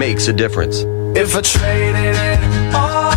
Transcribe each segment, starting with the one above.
makes a difference. If I traded it all.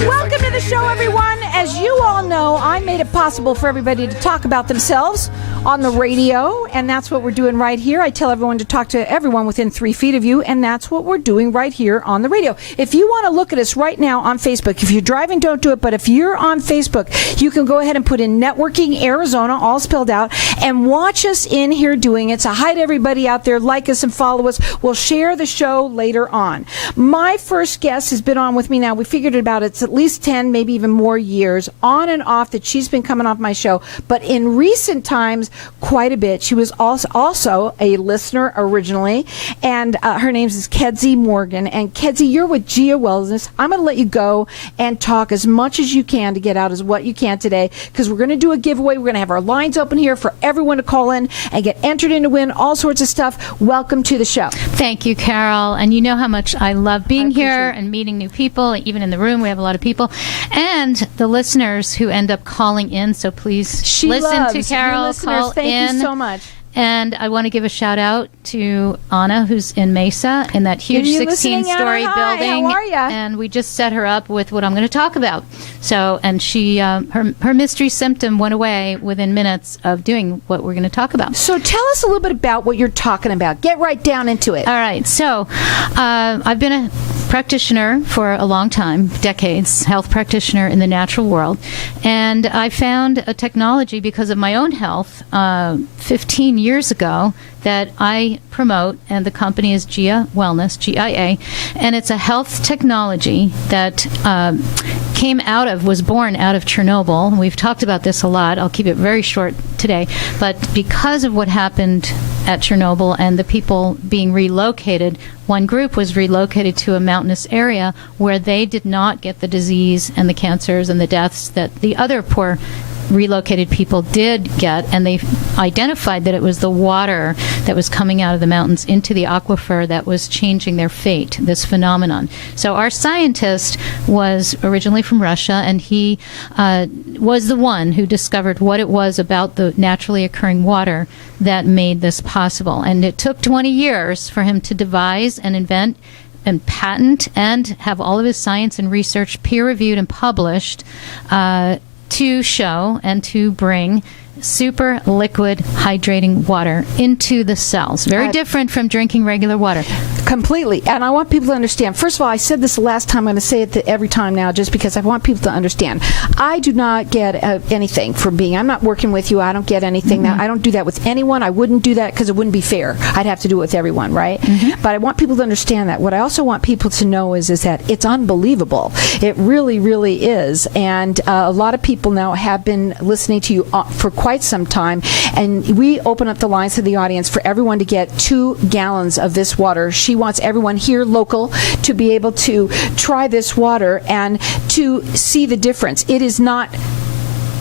Welcome to the show, everyone. As you all know, I made it possible for everybody to talk about themselves on the radio, and that's what we're doing right here. I tell everyone to talk to everyone within 3 feet of you, and that's what we're doing right here on the radio. If you want to look at us right now on Facebook, if you're driving, don't do it, but if you're on Facebook, you can go ahead and put in Networking Arizona, all spelled out, and watch us in here doing it. So hi to everybody out there. Like us and follow us. We'll share the show later on. My first guest has been on with me now. We figured it out. It's at least 10, maybe even more years, on and off, that she's been coming off my show. But in recent times, quite a bit. She was also a listener originally, and her name is Kedzi Morgan. And Kedzi, you're with GIA Wellness. I'm going to let you go and talk as much as you can to get out as what you can today, because we're going to do a giveaway. We're going to have our lines open here for everyone to call in and get entered in to win all sorts of stuff. Welcome to the show. Thank you, Carol. And you know how much I love being here and meeting new people. Even in the room, we have a lot of people. And the listeners who end up calling in, so please listen to Carol, call Thank in. you so much. And I want to give a shout out to Anna, who's in Mesa, in that huge 16-story building. How are you? And we just set her up with what I'm going to talk about. So, and she, her mystery symptom went away within minutes of doing what we're going to talk about. So tell us a little bit about what you're talking about. Get right down into it. All right. So, I've been a practitioner for a long time, decades, health practitioner in the natural world. And I found a technology because of my own health 15 years ago that I promote, and the company is GIA Wellness, GIA, and it's a health technology that was born out of Chernobyl. We've talked about this a lot. I'll keep it very short today. But because of what happened at Chernobyl and the people being relocated, one group was relocated to a mountainous area where they did not get the disease and the cancers and the deaths that the other poor relocated people did get, and they identified that it was the water that was coming out of the mountains into the aquifer that was changing their fate, this phenomenon. So our scientist was originally from Russia, and he was the one who discovered what it was about the naturally occurring water that made this possible. And it took 20 years for him to devise and invent and patent and have all of his science and research peer-reviewed and published to show and to bring super liquid hydrating water into the cells. Very different from drinking regular water. Completely. And I want people to understand. First of all, I said this the last time. I'm going to say it every time now just because I want people to understand. I do not get anything from being, I'm not working with you. I don't get anything. I don't do that with anyone. I wouldn't do that because it wouldn't be fair. I'd have to do it with everyone, right? But I want people to understand that. What I also want people to know is that it's unbelievable. It really, really is. And a lot of people now have been listening to you for quite some time, and we open up the lines to the audience for everyone to get 2 gallons of this water. She wants everyone here local to be able to try this water and to see the difference. It is not,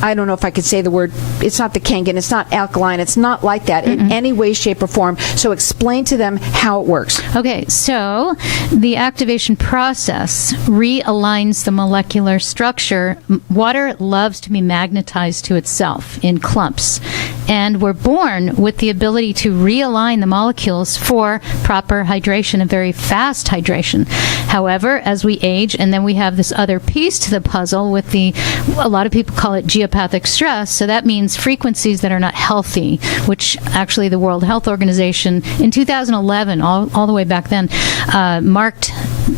I don't know if I could say the word, it's not the Kangen, it's not alkaline, it's not like that in any way, shape, or form. So explain to them how it works. Okay, so the activation process realigns the molecular structure. Water loves to be magnetized to itself in clumps. And we're born with the ability to realign the molecules for proper hydration and very fast hydration. However, as we age, and then we have this other piece to the puzzle with a lot of people call it geopathic stress, so that means frequencies that are not healthy, which actually the World Health Organization in 2011, all the way back then, marked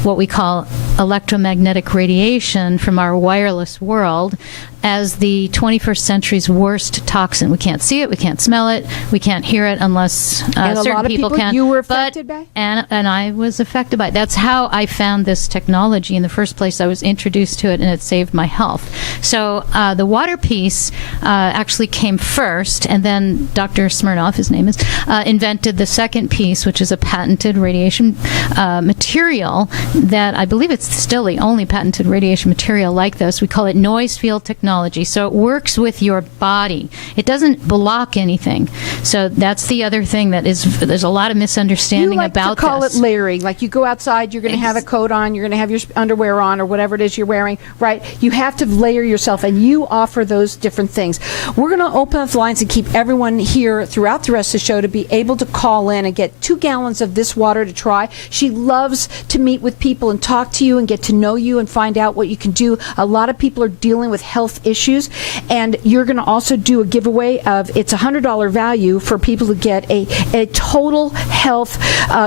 what we call electromagnetic radiation from our wireless world as the 21st century's worst toxin. We can't see it, we can't smell it, we can't hear it unless certain people can. You were affected by? And I was affected by it. That's how I found this technology in the first place. I was introduced to it, and it saved my health. So the water piece actually came first, and then Dr. Smirnoff, his name is, invented the second piece, which is a patented radiation material that I believe it's still the only patented radiation material like this. We call it noise field technology. technology. So it works with your body. It doesn't block anything. So that's the other thing that is, there's a lot of misunderstanding about to call this. it layering. Like you go outside, you're going to have a coat on, you're going to have your underwear on or whatever it is you're wearing, right? You have to layer yourself, and you offer those different things. We're going to open up the lines and keep everyone here throughout the rest of the show to be able to call in and get 2 gallons of this water to try. She loves to meet with people and talk to you and get to know you and find out what you can do. A lot of people are dealing with health issues, and you're going to also do a giveaway of, it's $100 value for people to get a total health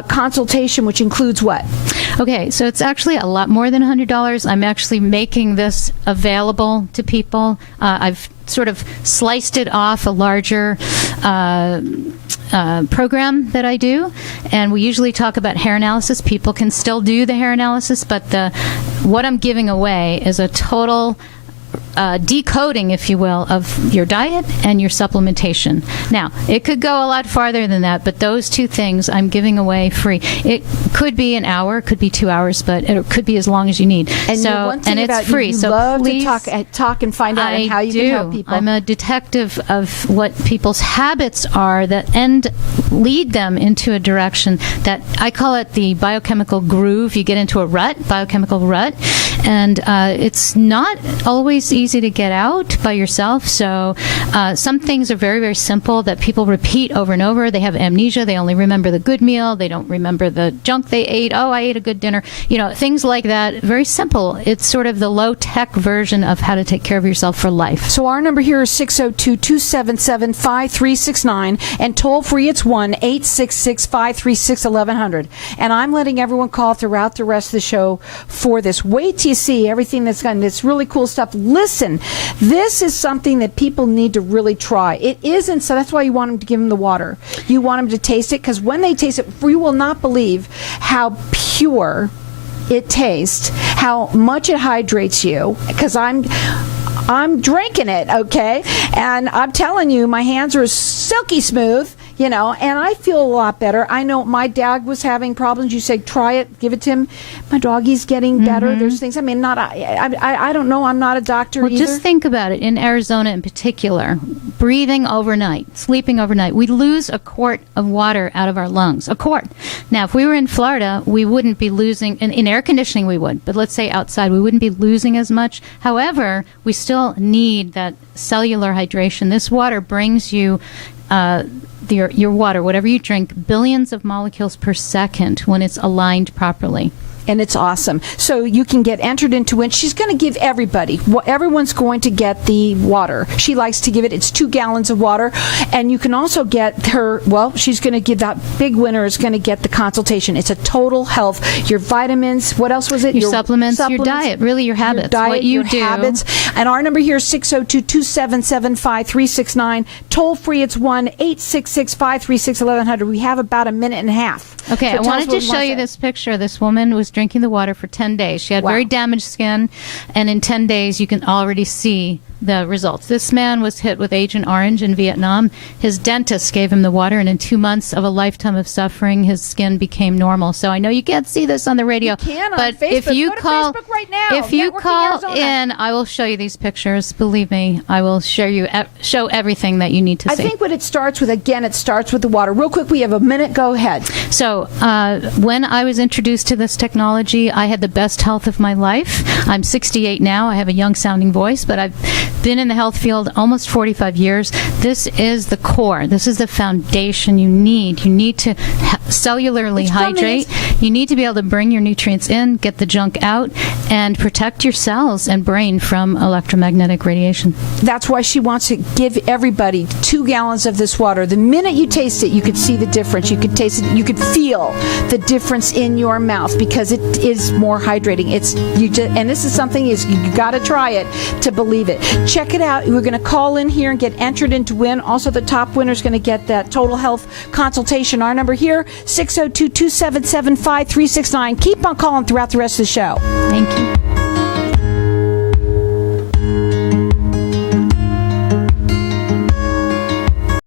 consultation, which includes what? Okay, so it's actually a lot more than $100. I'm actually making this available to people. I've sort of sliced it off a larger program that I do, and we usually talk about hair analysis. People can still do the hair analysis, but what I'm giving away is a total decoding, if you will, of your diet and your supplementation. Now, it could go a lot farther than that, but those 2 things I'm giving away free. It could be an hour, could be 2 hours, but it could be as long as you need. And it's free. You so love please, to talk and find out how you can help people. I'm a detective of what people's habits are that lead them into a direction that I call it the biochemical groove. You get into a biochemical rut, and it's not always easy to get out by yourself. So some things are very, very simple that people repeat over and over. They have amnesia. They only remember the good meal. They don't remember the junk they ate. Oh, I ate a good dinner. Things like that. Very simple. It's sort of the low-tech version of how to take care of yourself for life. So our number here is 602-277-5369, and toll-free it's 1-866-536-1100. And I'm letting everyone call throughout the rest of the show for this. Wait till you see everything that's gotten this really cool stuff. Listen, this is something that people need to really try. It isn't, so that's why you want them to give them the water. You want them to taste it, because when they taste it, you will not believe how pure it tastes, how much it hydrates you, because I'm drinking it, okay? And I'm telling you, my hands are silky smooth, and I feel a lot better. I know my dog was having problems. You say, try it, give it to him. My doggy's getting better. Mm-hmm. There's things, I don't know. I'm not a doctor either. Just think about it. In Arizona in particular, breathing overnight, sleeping overnight, we lose a quart of water out of our lungs. A quart. Now, if we were in Florida, we wouldn't be losing, in air conditioning we would, but let's say outside, we wouldn't be losing as much. However, we still need that cellular hydration. This water brings you your water, whatever you drink, billions of molecules per second when it's aligned properly. And it's awesome. So you can get entered into it. She's going to give everybody, everyone's going to get the water. She likes to give it. It's 2 gallons of water. And you can also get her, she's going to give that big winner is going to get the consultation. It's a total health, your vitamins, what else was it? Your supplements, your diet, really your habits, your diet, what you your do. Habits. And our number here is 602-277-5369. Toll free, it's 1-866-536-1100. We have about a minute and a half. Okay, so I wanted to show you this picture. This woman was drinking the water for 10 days. She had very damaged skin, and in 10 days you can already see the results. This man was hit with Agent Orange in Vietnam. His dentist gave him the water, and in 2 months of a lifetime of suffering, his skin became normal. So I know you can't see this on the radio, you can on but Facebook. if you Go to call, Facebook right now. if you Networking call Arizona. in, I will show you these pictures. Believe me, I will show everything that you need to see. I think what it starts with, again, it starts with the water. Real quick, we have a minute. Go ahead. So when I was introduced to this technology, I had the best health of my life. I'm 68 now. I have a young-sounding voice, but I've been in the health field almost 45 years. This is the core. This is the foundation you need. You need to cellularly hydrate. You need to be able to bring your nutrients in, get the junk out, and protect your cells and brain from electromagnetic radiation. That's why she wants to give everybody 2 gallons of this water. The minute you taste it, you could see the difference. You could taste it. You could feel the difference in your mouth because it is more hydrating. And this is something you got to try it to believe it. Check it out. We're going to call in here and get entered into win. Also, the top winner is going to get that total health consultation. Our number here, 602-277-5369. Keep on calling throughout the rest of the show. Thank you.